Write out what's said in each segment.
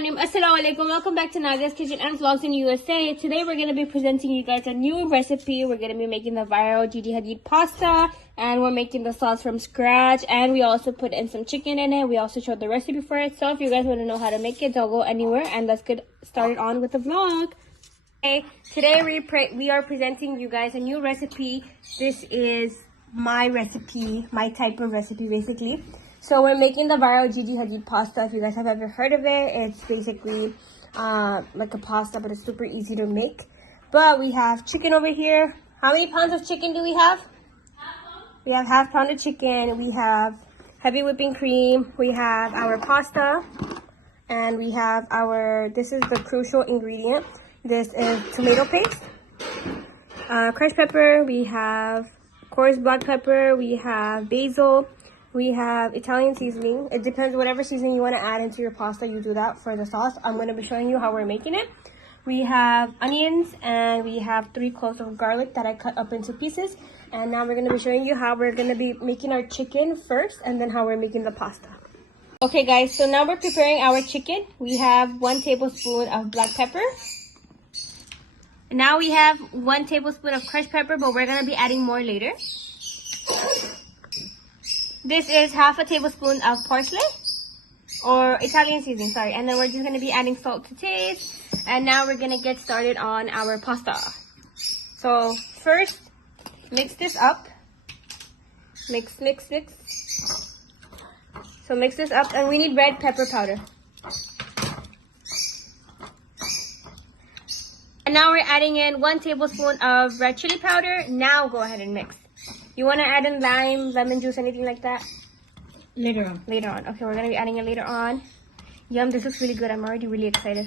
Assalamualaikum. Welcome back to Nadia's Kitchen and Vlogs in USA. Today we're going to be presenting you guys a new recipe. We're going to be making the viral Gigi Hadid pasta, and we're making the sauce from scratch, and we also put in some chicken in it. We also showed the recipe for it. So if you guys want to know how to make it, don't go anywhere, and let's get started on with the vlog. Okay, today we are presenting you guys a new recipe. This is my recipe, my type of recipe basically. So we're making the viral Gigi Hadid pasta. If you guys have ever heard of it, it's basically like a pasta, but it's super easy to make. But we have chicken over here. How many pounds of chicken do we have? We have half pound of chicken. We have heavy whipping cream. We have our pasta. And we have this is the crucial ingredient. This is tomato paste. Crushed pepper. We have coarse black pepper. We have basil. We have Italian seasoning. It depends, whatever seasoning you want to add into your pasta, you do that for the sauce. I'm going to be showing you how we're making it. We have onions, and we have 3 cloves of garlic that I cut up into pieces. And now we're going to be showing you how we're going to be making our chicken first, and then how we're making the pasta. Okay guys, so now we're preparing our chicken. We have 1 tablespoon of black pepper. Now we have 1 tablespoon of crushed pepper, but we're going to be adding more later. This is half a tablespoon of parsley, or Italian seasoning, sorry. And then we're just going to be adding salt to taste. And now we're going to get started on our pasta. So first, mix this up. Mix. So mix this up, and we need red pepper powder. And now we're adding in 1 tablespoon of red chili powder. Now go ahead and mix. You want to add in lime, lemon juice, anything like that? Later on. Later on. Okay, we're going to be adding it later on. Yum, this looks really good. I'm already really excited.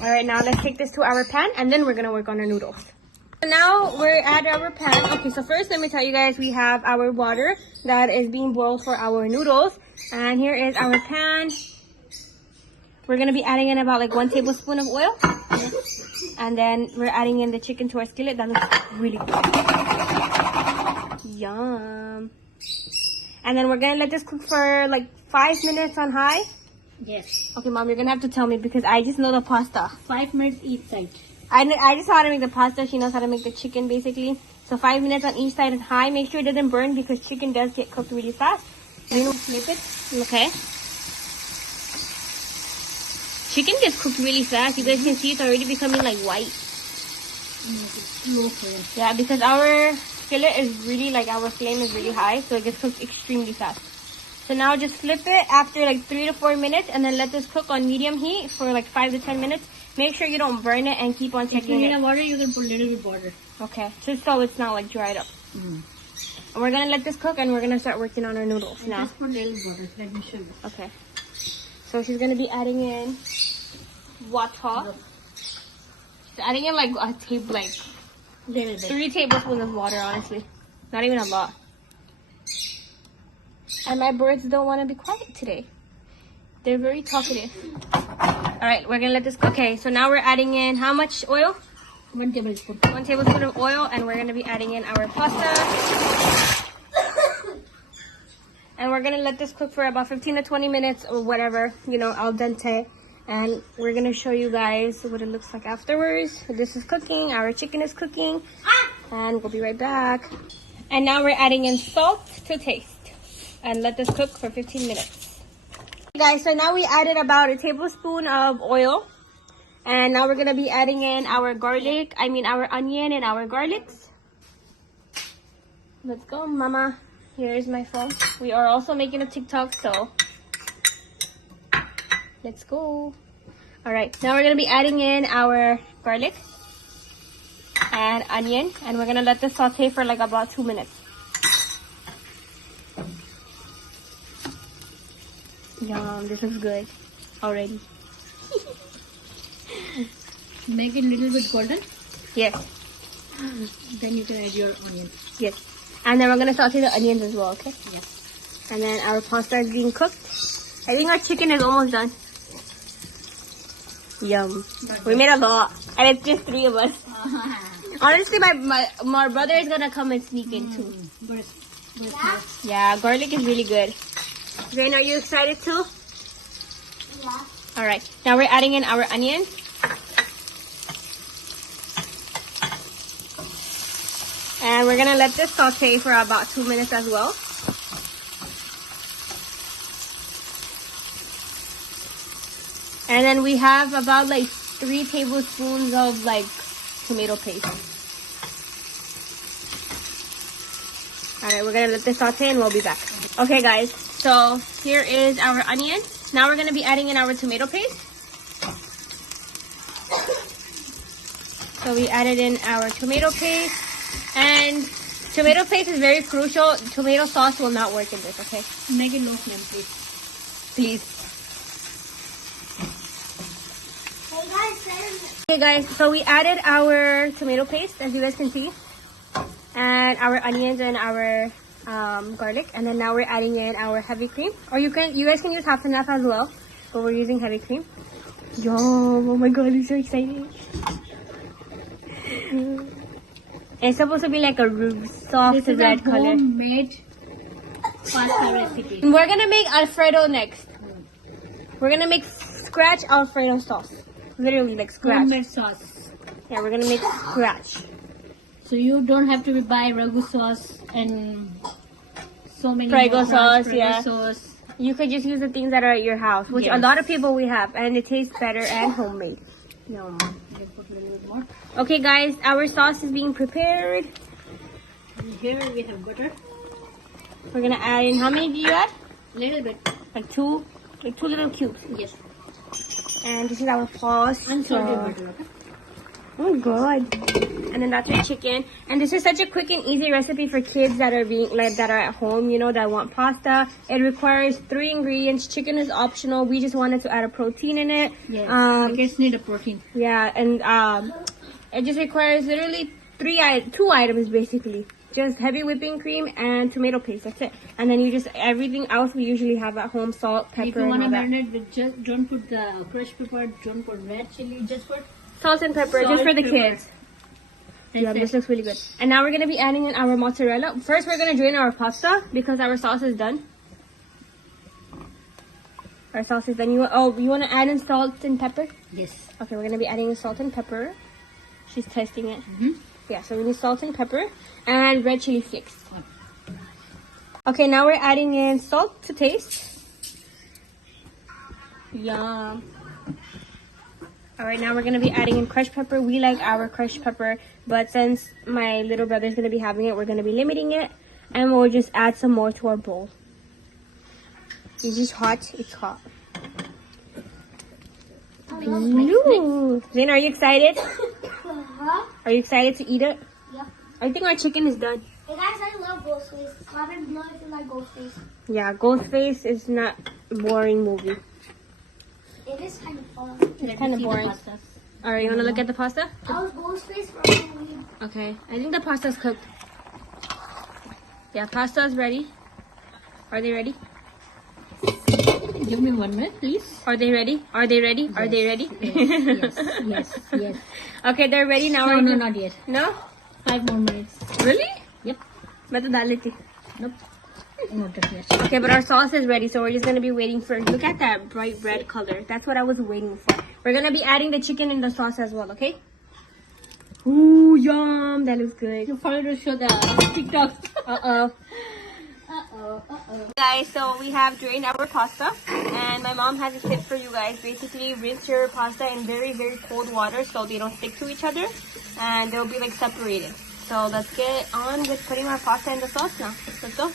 Alright, now let's take this to our pan, and then we're going to work on our noodles. So now we're at our pan. Okay, so first let me tell you guys, we have our water that is being boiled for our noodles. And here is our pan. We're going to be adding in about like 1 tablespoon of oil. And then we're adding in the chicken to our skillet. That looks really good. Yum. And then we're going to let this cook for like 5 minutes on high. Yes. Okay, Mom, you're going to have to tell me because I just know the pasta. 5 minutes each side. I just know how to make the pasta. She knows how to make the chicken basically. So 5 minutes on each side and high. Make sure it doesn't burn because chicken does get cooked really fast. You know, flip it. Okay. Chicken gets cooked really fast. You guys can see it's already becoming like white. Yeah, because our skillet is really like, our flame is really high, so it gets cooked extremely fast. So now just flip it after like 3 to 4 minutes, and then let this cook on medium heat for like 5 to 10 minutes. Make sure you don't burn it, and keep on checking it. If you need water, you can put a little bit water. Okay, just so it's not like dried up. And we're gonna let this cook, and we're gonna start working on our noodles now. Just put a little water. Let me show you. Okay. So she's gonna be adding in water. She's adding in like a table, like 3 tablespoons of water, honestly. Not even a lot. And my birds don't want to be quiet today. They're very talkative. Alright, we're gonna let this cook. Okay, so now we're adding in how much oil? 1 tablespoon. 1 tablespoon of oil, and we're gonna be adding in our pasta. And we're gonna let this cook for about 15 to 20 minutes or whatever, you know, al dente. And we're gonna show you guys what it looks like afterwards. This is cooking, our chicken is cooking, and we'll be right back. And now we're adding in salt to taste, and let this cook for 15 minutes. Okay guys, so now we added about a tablespoon of oil, and now we're gonna be adding in our our onion and our garlics. Let's go, mama. Here's my phone. We are also making a TikTok, so let's go. Alright, now we're going to be adding in our garlic and onion, and we're going to let this saute for like about 2 minutes. Yum, this is good already. Make it a little bit golden. Yes. Then you can add your onion. Yes. And then we're going to saute the onions as well, okay? Yes. And then our pasta is being cooked. I think our chicken is almost done. Yum. We made a lot. And it's just 3 of us. Honestly, my brother is gonna come and sneak in too. Yeah, garlic is really good. Zayn, are you excited too? All right, now we're adding in our onions. And we're gonna let this saute for about 2 minutes as well. And then we have about like 3 tablespoons of like tomato paste. All right, we're gonna let this saute and we'll be back. Okay guys, so here is our onion. Now we're gonna be adding in our tomato paste. So we added in our tomato paste, and tomato paste is very crucial. Tomato sauce will not work in this, okay? Make it low flame, please. Please. Okay guys, so we added our tomato paste, as you guys can see, and our onions and our garlic, and then now we're adding in our heavy cream, or you guys can use half and half as well, but we're using heavy cream. Yum! Oh my god, I'm so excited. It's supposed to be like a soft red color. Homemade pasta recipe. We're gonna make Alfredo next. We're gonna make scratch Alfredo sauce. Literally like scratch. Homemade sauce. Yeah, we're gonna make scratch. So you don't have to buy ragu sauce and so many Prego sauce, Prego yeah. sauce. You could just use the things that are at your house, which a lot of people we have, and it tastes better and homemade. Yum. Put a little bit more. Okay guys, our sauce is being prepared. And here we have butter. We're gonna add in, how many do you add? Little bit. Like two little cubes. Yes. And this is our sauce. Unsalted butter, okay? Oh god. And then that's your chicken. And this is such a quick and easy recipe for kids that are that are at home, you know, that want pasta. It requires 3 ingredients. Chicken is optional. We just wanted to add a protein in it. Yes. The kids need a protein. Yeah, and it just requires literally 2 items basically. Just heavy whipping cream and tomato paste. That's it. And then you just everything else we usually have at home: salt, pepper, If you want to and all that. marinate with just don't put the crushed pepper, don't put red chili, just put Salt and pepper, just salt, for the pepper. kids. That's Yeah, it. this looks really good. And now we're gonna be adding in our mozzarella. First, we're gonna drain our pasta because our sauce is done. Our sauce is done. You want to add in salt and pepper? Yes. Okay, we're gonna be adding in salt and pepper. She's testing it. Mm-hmm. Yeah, so we need salt and pepper and red chili flakes. Okay, now we're adding in salt to taste. Yum. Alright, now we're going to be adding in crushed pepper. We like our crushed pepper, but since my little brother's going to be having it, we're going to be limiting it. And we'll just add some more to our bowl. It's just hot. It's hot. Ooh. Zayn, are you excited? Are you excited to eat it? Yeah. I think our chicken is done. Hey guys, I love Ghostface. Comment below if you like Ghostface. Yeah, Ghostface is not a boring movie. It is kind of fun. It's kind of boring. Alright, you want to look at the pasta? I was Ghostface for Halloween. Okay, I think the pasta's cooked. Yeah, pasta's ready. Are they ready? Give me 1 minute, please. Are they ready? Are they ready? Are they ready? Yes. Okay, they're ready now. No, not yet. No? 5 more minutes. Really? Yep. Methodality. Nope. Not that yet. Okay, but our sauce is ready, so we're just gonna be waiting for. Look at that bright red color. That's what I was waiting for. We're gonna be adding the chicken in the sauce as well. Okay? Ooh, yum! That looks good. You forgot to show the TikTok. Guys, so we have drained our pasta, and my mom has a tip for you guys. Basically, rinse your pasta in very, very cold water so they don't stick to each other, and they'll be like separated. So let's get on with putting our pasta in the sauce now. Let's go.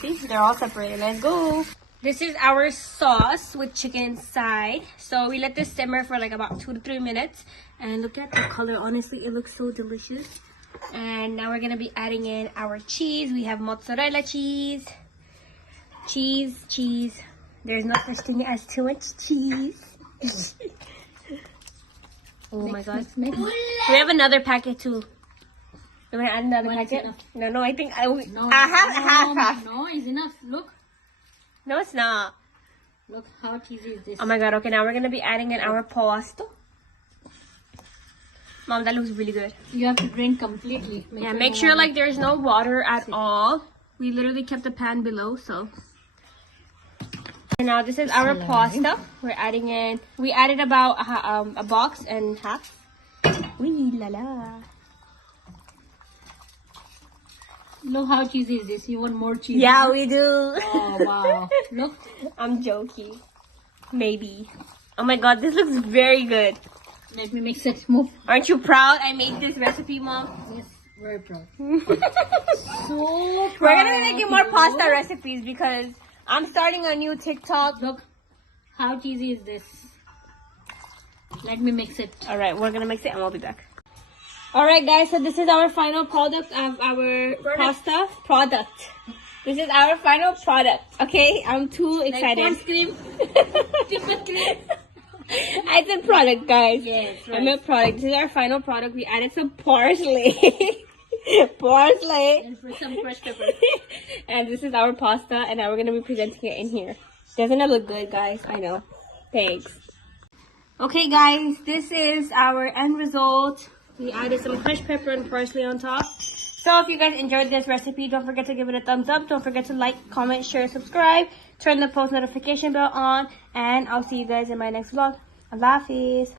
See, they're all separated. Let's go. This is our sauce with chicken inside. So we let this simmer for like about 2 to 3 minutes, and look at the color. Honestly, it looks so delicious. And now we're gonna be adding in our cheese. We have mozzarella cheese. Cheese. There's no such thing as too much cheese. Oh my god. Make We have another packet too. You want to add another One is packet? enough. No, I think I will. No, half. No, it's enough. Look. No, it's not. Look how cheesy is this. Oh my god, okay, now we're gonna be adding in our pasta. Mom, that looks really good. You have to drain completely. Yeah, make sure like there's no water at all. We literally kept the pan below, so. Now this is our pasta. We're adding in. We added about a box and half. Wee la la. Look how cheesy is this. You want more cheese? Yeah, we do. Oh wow. Look. I'm joking. Maybe. Oh my god, this looks very good. Let me mix it. Move. Aren't you proud I made this recipe, Mom? Yes, very proud. So We're gonna be making more pasta recipes because I'm starting a new TikTok. Look, how cheesy is this? Let me mix it. Alright, we're gonna mix it and we'll be back. Alright guys, so this is our final product of our pasta. This is our final product. Okay, I'm too excited. Like cream. I said product, guys. Yes, right. I meant product. This is our final product. We added some parsley. Parsley. And for some crushed pepper. And this is our pasta, and now we're gonna be presenting it in here. Doesn't it look good, guys? I know. Thanks. Okay, guys, this is our end result. We added some crushed pepper and parsley on top. So if you guys enjoyed this recipe, don't forget to give it a thumbs up. Don't forget to like, comment, share, subscribe. Turn the post notification bell on. And I'll see you guys in my next vlog. Allah Hafiz.